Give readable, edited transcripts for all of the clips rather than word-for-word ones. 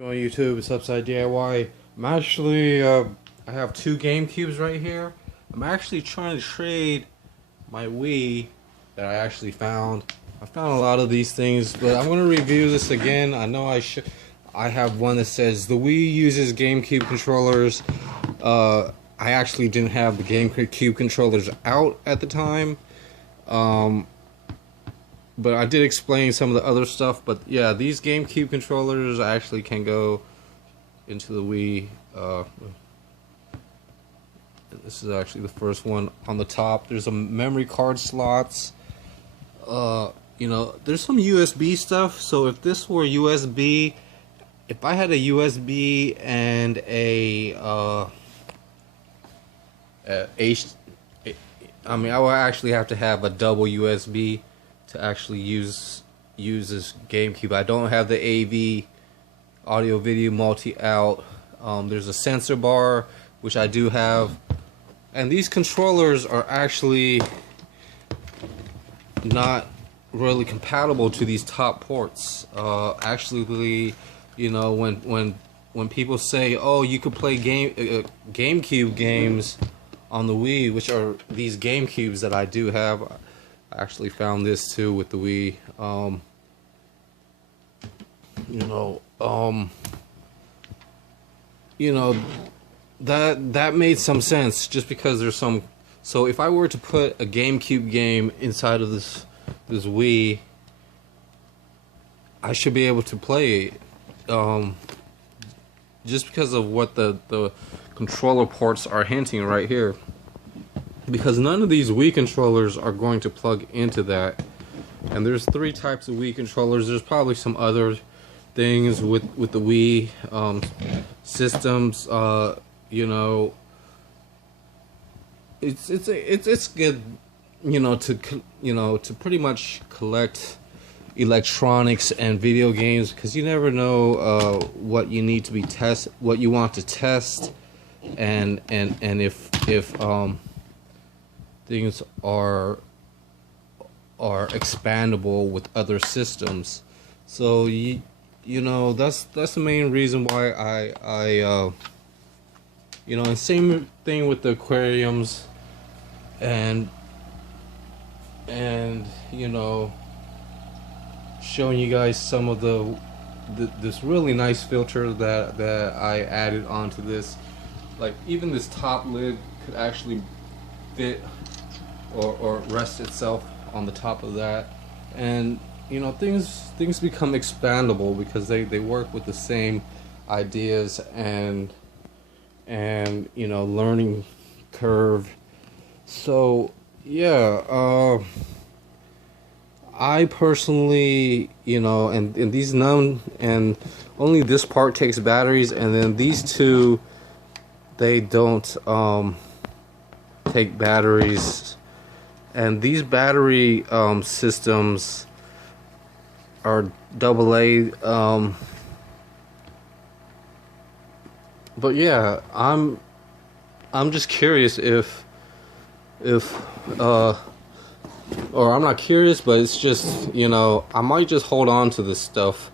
On YouTube, it's Upside DIY. I'm actually, I have two GameCubes right here. I'm actually trying to trade my Wii that I actually found. I found a lot of these things, but I'm gonna review this again. I know I should. I have one that says the Wii uses GameCube controllers. I actually didn't have the GameCube controllers out at the time. But I did explain some of the other stuff. But yeah, these GameCube controllers actually can go into the Wii. This is actually the first one on the top. There's a memory card slots. You know, there's some USB stuff. So if this were USB, if I had a USB and a I mean, I would actually have to have a double USB to actually use this GameCube. I don't have the AV audio video multi-out. There's a sensor bar, which I do have, and these controllers are actually not really compatible to these top ports. Actually, you know, when people say, "Oh, you could play GameCube games on the Wii," which are these GameCubes that I do have. I actually found this too with the Wii. That made some sense just because there's some. So if I were to put a GameCube game inside of this Wii, I should be able to play it. Just because of what the controller ports are hinting right here. Because none of these Wii controllers are going to plug into that. And there's three types of Wii controllers. There's probably some other things with the Wii systems. You know, it's good, you know, to pretty much collect electronics and video games, because you never know what you need to be what you want to test, and if things are expandable with other systems. So you know, that's the main reason why I you know, and same thing with the aquariums, and you know, showing you guys some of this really nice filter that I added onto this. Like, even this top lid could actually fit or rest itself on the top of that, and you know, things become expandable because they work with the same ideas and you know, learning curve. So yeah, I personally, you know, and these and only this part takes batteries, and then these two, they don't take batteries. And these battery systems are AA. But yeah, I'm just curious if or I'm not curious, but it's just, you know, I might just hold on to this stuff.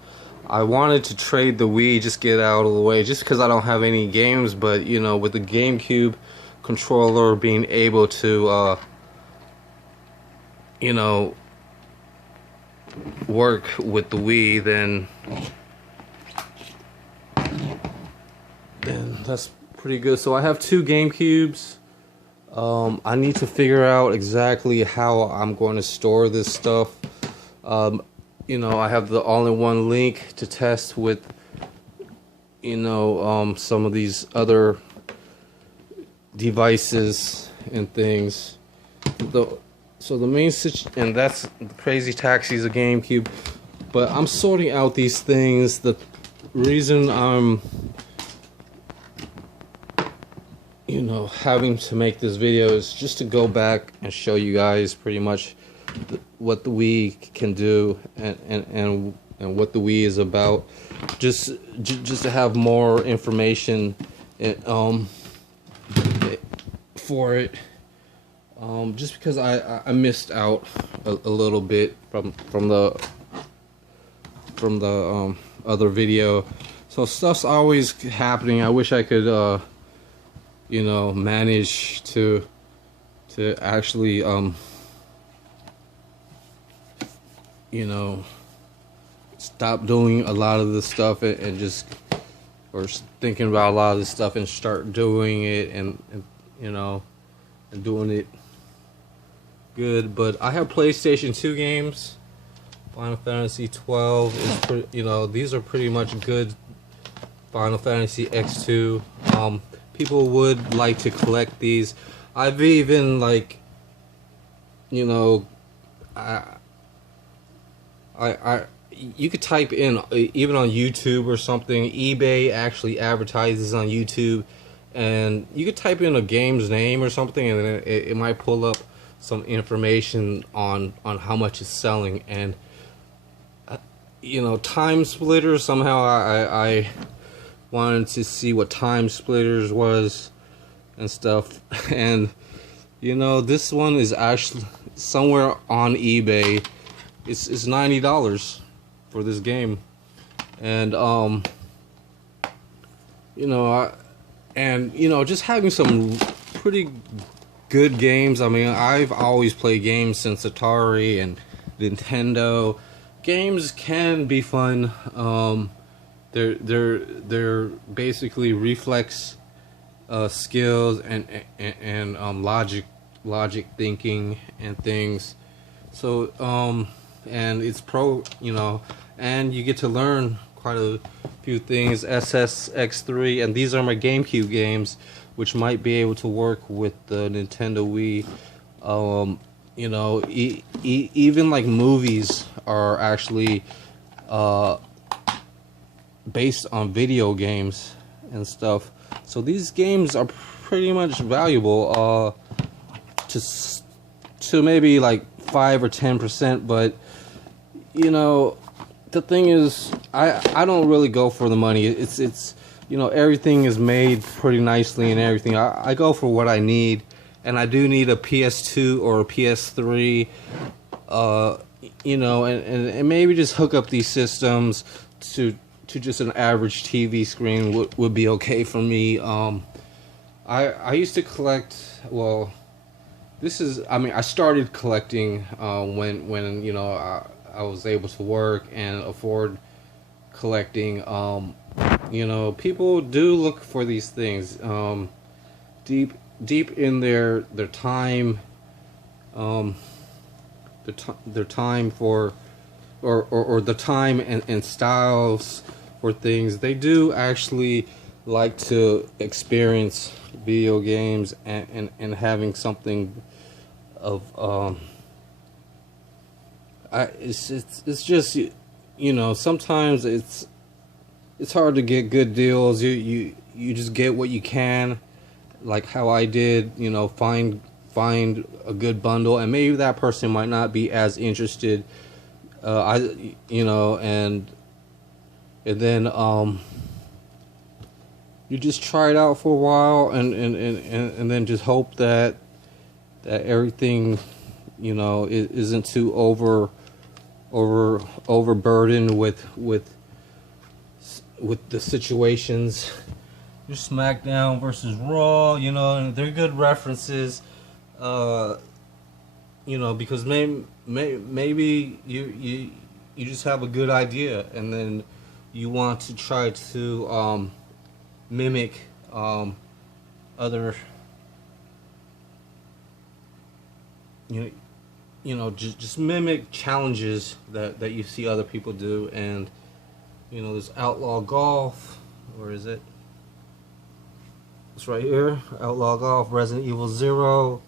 I wanted to trade the Wii, just get out of the way, just because I don't have any games. But you know, with the GameCube controller being able to you know, work with the Wii, then that's pretty good. So I have two GameCubes. I need to figure out exactly how I'm going to store this stuff. You know, I have the all-in-one link to test with, you know, some of these other devices and things. So the main and that's the Crazy Taxi's a GameCube. But I'm sorting out these things. The reason I'm, you know, having to make this video is just to go back and show you guys pretty much what the Wii can do, and what the Wii is about. Just to have more information for it. Just because I missed out a little bit from the other video. So So stuff's always happening. I wish I could, you know, manage to actually, you know, stop doing a lot of this stuff and just, or thinking about a lot of this stuff and start doing it and you know, and doing it good. But I have PlayStation 2 games. Final Fantasy 12 is pretty, you know, these are pretty much good. Final Fantasy X2. People would like to collect these. I've even, like, you know, you could type in, even on YouTube or something, eBay actually advertises on YouTube, and you could type in a game's name or something, and it might pull up some information on how much it's selling. And you know, Time Splitters, somehow I wanted to see what Time Splitters was and stuff, and you know, this one is actually somewhere on eBay. It's $90 for this game, and you know, just having some pretty good games. I mean, I've always played games since Atari and Nintendo. Games can be fun. They're basically reflex skills and logic thinking and things. So and it's you know, and you get to learn quite a few things. SSX3, and these are my GameCube games, which might be able to work with the Nintendo Wii. You know, even like movies are actually based on video games and stuff. So these games are pretty much valuable to maybe like 5 or 10%, but you know, the thing is, I don't really go for the money. It's you know, everything is made pretty nicely and everything. I go for what I need, and I do need a PS2 or a PS3, you know, and maybe just hook up these systems to just an average TV screen would be okay for me. I used to collect, well, I started collecting when you know, I was able to work and afford collecting. You know, people do look for these things deep in their time, their time for, or the time and styles for things. They do actually like to experience video games and having something of it's just, you know, sometimes it's hard to get good deals. You just get what you can, like how I did, you know, find a good bundle, and maybe that person might not be as interested, you know, and then you just try it out for a while, and then just hope that everything, you know, isn't too overburdened with the situations. Your SmackDown versus Raw, you know, and they're good references, you know, because maybe you just have a good idea, and then you want to try to mimic other, you know, just mimic challenges that you see other people do. And you know, there's Outlaw Golf. Where is it? It's right here. Outlaw Golf, Resident Evil 0,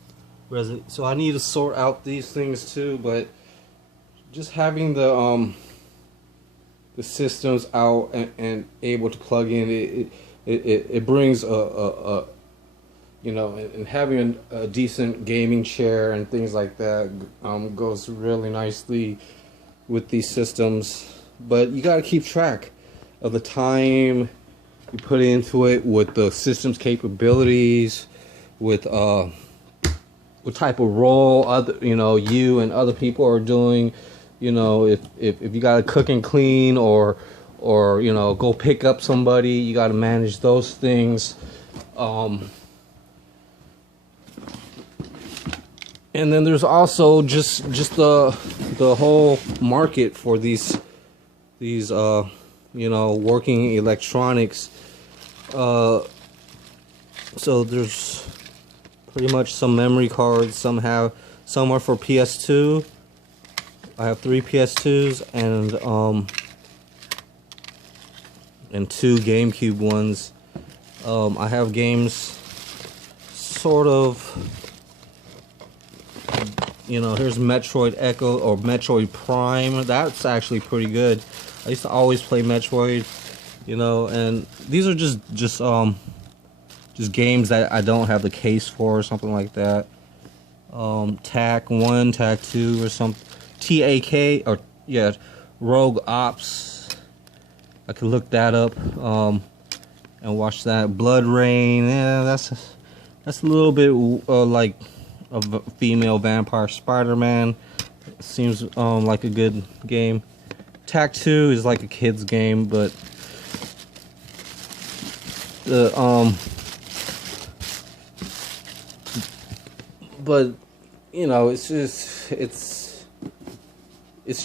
so I need to sort out these things too, but just having the systems out and able to plug in, it brings a you know, and having a decent gaming chair and things like that goes really nicely with these systems. But you got to keep track of the time you put into it, with the system's capabilities, with what type of role you and other people are doing. You know, if you got to cook and clean, or or you know, go pick up somebody. You got to manage those things. And then there's also just the whole market for these you know, working electronics. So there's pretty much some memory cards. Some are for PS2. I have 3 PS2s and 2 Gamecube ones. I have games sort of, you know, here's Metroid Echo or Metroid Prime. That's actually pretty good. I used to always play Metroid, you know, and these are just games that I don't have the case for or something like that. TAC 1, TAC 2 or something. TAK, or yeah, Rogue Ops. I could look that up and watch that. Blood Rain, yeah, that's a little bit like a female vampire. Spider-Man seems like a good game. TAC 2 is like a kid's game, but the but you know, it's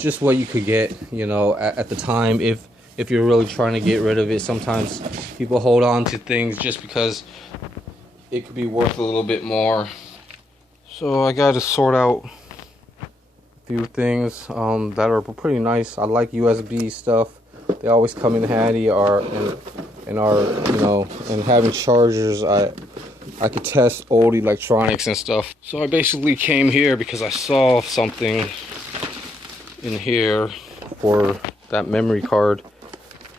just what you could get, you know, at the time. If you're really trying to get rid of it, sometimes people hold on to things just because it could be worth a little bit more. So I got to sort out a few things that are pretty nice. I like USB stuff. They always come in handy. And you know, and having chargers, I could test old electronics and stuff. So I basically came here because I saw something in here for that memory card,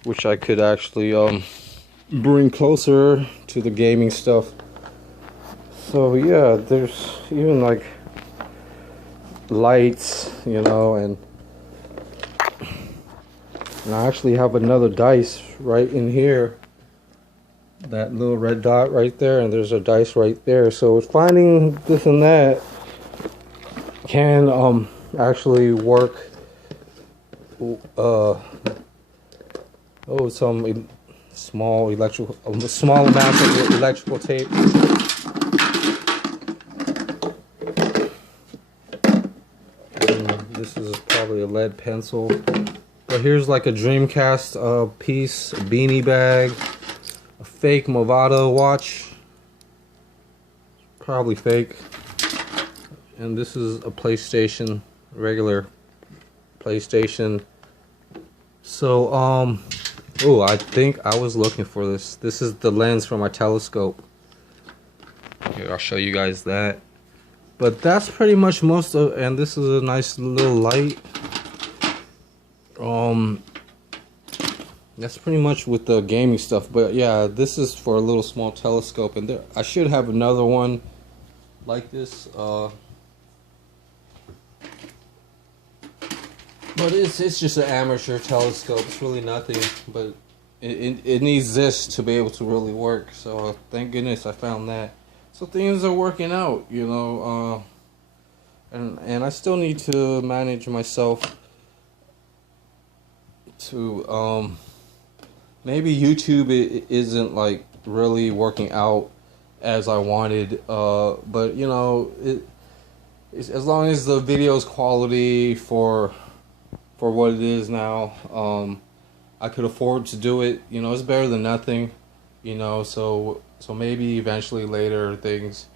which I could actually bring closer to the gaming stuff. So yeah, there's even like lights, you know, and I actually have another dice right in here. That little red dot right there, and there's a dice right there. So finding this and that can actually work. Some small amount of electrical tape. And this is probably a lead pencil. But here's like a Dreamcast piece, a beanie bag, a fake Movado watch, probably fake, and this is a PlayStation, regular PlayStation. So oh, I think I was looking for this. This is the lens for my telescope. Here, I'll show you guys that. But that's pretty much most of, and this is a nice little light. That's pretty much with the gaming stuff. But yeah, this is for a little small telescope, and there I should have another one like this. But it's just an amateur telescope. It's really nothing, but it needs this to be able to really work. So thank goodness I found that. So things are working out, you know. And I still need to manage myself to maybe YouTube isn't like really working out as I wanted, but you know, it's, as long as the video's quality for what it is now, I could afford to do it. You know, it's better than nothing, you know. So maybe eventually later things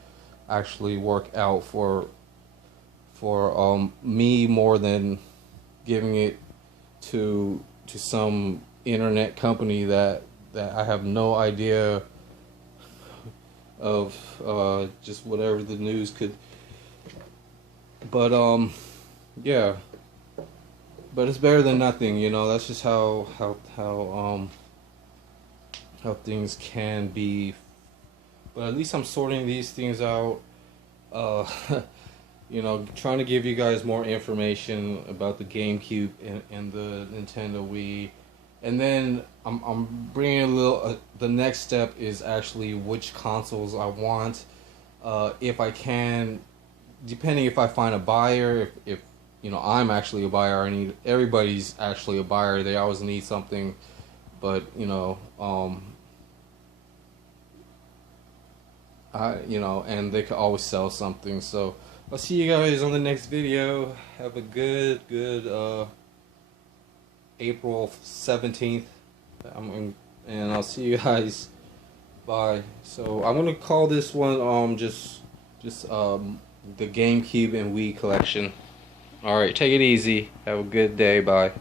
actually work out for me more than giving it to some internet company that I have no idea of, just whatever the news could. But yeah, but it's better than nothing, you know. That's just how things can be. But at least I'm sorting these things out. You know, trying to give you guys more information about the GameCube and the Nintendo Wii. And then I'm bringing a little, the next step is actually which consoles I want. If I can, depending if I find a buyer, if you know, I'm actually a buyer. I need everybody's actually a buyer. They always need something, but you know, and they could always sell something. So I'll see you guys on the next video. Have a good April 17th. And I'll see you guys. Bye. So I'm gonna call this one just the GameCube and Wii collection. All right, take it easy. Have a good day. Bye.